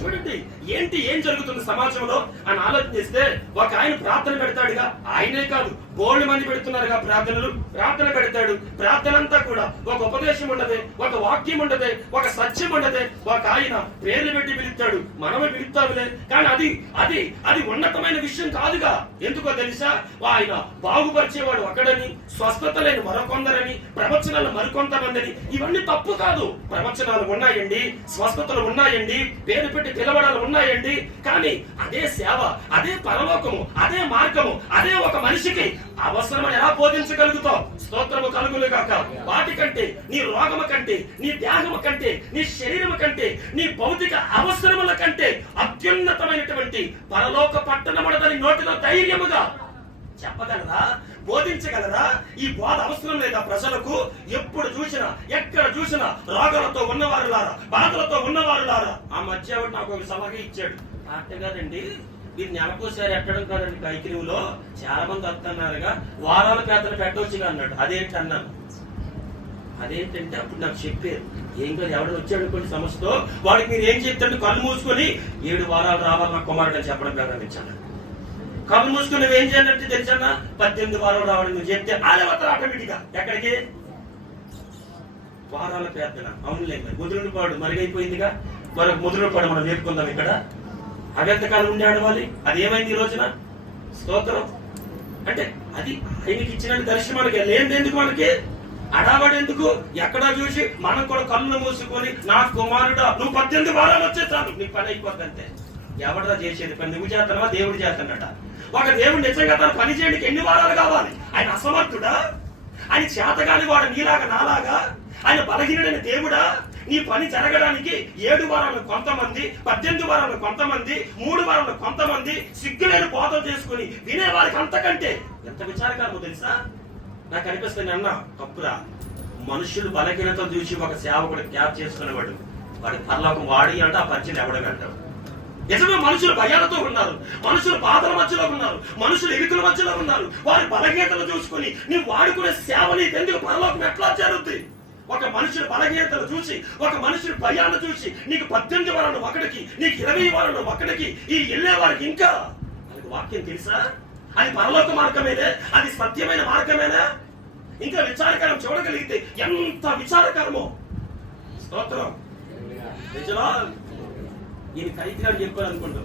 చూడండి ఏం జరుగుతుంది సమాజంలో అని ఆలోచన చేస్తే ఒక ఆయన ప్రార్థన పెడతాడుగా, ఆయనే కాదు బోల్డ్ మంది పెడుతున్నారుగా ప్రార్థన పెడతాడు. ప్రార్థన అంతా కూడా ఒక ఉపదేశం ఉండదే, ఒక వాక్యం ఉండదే, ఒక సత్యం ఉండదే. ఒక ఆయన పేర్లు పెట్టి పిలుస్తాడు, మనమే పిలుస్తాములే, కానీ అది అది ఉన్నతమైన విషయం కాదుగా. ఎందుకో తెలుసా? ఆయన బాగుపరిచేవాడు ఒకడని, స్వస్థత లేని మరొకొందరని, ప్రవచనాలు మరికొంతమందిని. ఇవన్నీ తప్పు కాదు. ప్రవచనాలు ఉన్నాయండి, స్వస్థతలు ఉన్నాయండి, పేరు పెట్టి పిలవడాలు ఉన్నాయండి. కానీ అదే సేవ, అదే పరలోకము, అదే మార్గము, అదే ఒక మనిషికి అవసరమని ఎలా బోధించగలుగుతావు? స్తోత్రము కలుగులు గాక. వాటికంటే, నీ రోగము కంటే, నీ దేహము కంటే, నీ శరీరము కంటే, నీ భౌతిక అవసరముల కంటే అత్యున్నతమైనటువంటి పరలోక పట్టణముడదని నోటిలో ధైర్యముగా చెప్పగలరా? బోధించగలరా? ఈ బోధ అవసరం లేదా ప్రజలకు? ఎప్పుడు చూసినా, ఎక్కడ చూసినా రోగాలతో ఉన్నవారులారా, బాధలతో ఉన్నవారులారా. ఆ మధ్య నాకు ఒక సలహా ఇచ్చాడు. కాదండి, ఇది నెలకోసారి ఎట్టడం కాదండి, కైకిలువులో చాలా మంది వస్తున్నారుగా, వారాల పేదలు పెట్టవచ్చుగా అన్నాడు. అదేంటి అన్నాను. అదేంటంటే అప్పుడు నాకు చెప్పారు, ఏం కాదు, ఎవడో వచ్చాడు కొన్ని సమస్యతో, వాడికి మీరు ఏం చెప్తాడు? కళ్ళు మూసుకొని 7 వారాలు రావాలి నా కుమారుడు అని చెప్పడం ప్రారంభించాను. కళ్ళు మూసుకుని నువ్వేం చేయాలంటే తెలుసన్నా, 18 వారాలు రావడం నువ్వు చెప్తే ఆలవతలు ఆటోమేటిక్ గా ఎక్కడికి? వారాల పేదన. అవునులేదు, ముదురునిపాడు మరుగైపోయిందిగా, మరొక ముదురునిపాడు మనం నేర్పుకుందాం. ఇక్కడ అవ్యంతకాలం ఉండి ఆడవాలి. అది ఏమైంది ఈ రోజున? స్తోత్రం. అంటే అది ఆయనకి ఇచ్చిన దర్శనం మనకి లేనిదెందుకు? మనకి అడావాడు ఎందుకు? ఎక్కడా చూసి మనం కూడా కళ్ళు మూసుకొని, నా కుమారుడా నువ్వు 18 వారాలు వచ్చే చాలు నీకు పని అయిపోద్ది అంతే. ఎవడరా చేసేది పని? నువ్వు చేస్తున్నావా? దేవుడు చేస్తున్నట. ఒక దేవుడు నిజంగా తన పని చేయడానికి ఎన్ని వారాలు కావాలి? ఆయన అసమర్థుడా? ఆయన చేతగాని వాడు నీలాగా నాలాగా? ఆయన బలహీనుడైన దేవుడా? నీ పని జరగడానికి 7 వారాలు కొంతమంది, 18 వారాలు కొంతమంది, 3 వారాలు కొంతమంది సిగ్గులేని బోధలు చేసుకుని వినేవారికి అంతకంటే ఎంత విచారకరమో తెలుసా? నాకు అనిపిస్తుంది అన్న తప్పురా. మనుషులు బలహీనతలు చూసి ఒక సేవకుడు క్యాప్ చేసుకునేవాడు, వాడి పర్లోకం వాడి అంటే ఆ పరిచయం ఎవడగంటావు? నిజమే, మనుషులు భయాలతో ఉన్నారు, మనుషులు బాధల మధ్యలో ఉన్నారు, మనుషులు ఇరుకుల మధ్యలో ఉన్నారు. వారి బలహీనతలు చూసుకుని నీవు వాడుకునే సేవ నీకు ఎందుకు? పరలోకం ఎట్లా జరుగుతుంది? ఒక మనుషుల బలహీనతలు చూసి, ఒక మనుషుల భయాన్ని చూసి నీకు 18 వారాలు ఒకటికి, నీకు 20 వారాలు ఒకటికి, ఈ వెళ్ళే వారికి ఇంకా వాళ్ళకి వాక్యం తెలుసా? అది పరలోక మార్గమేనే, అది సత్యమైన మార్గమేనా? ఇంకా విచారకరం చూడగలిగితే ఎంత విచారకరమో. స్తోత్రం. నిజమా? ఈయన కైకిలాడు చెప్పాలనుకుంటాం.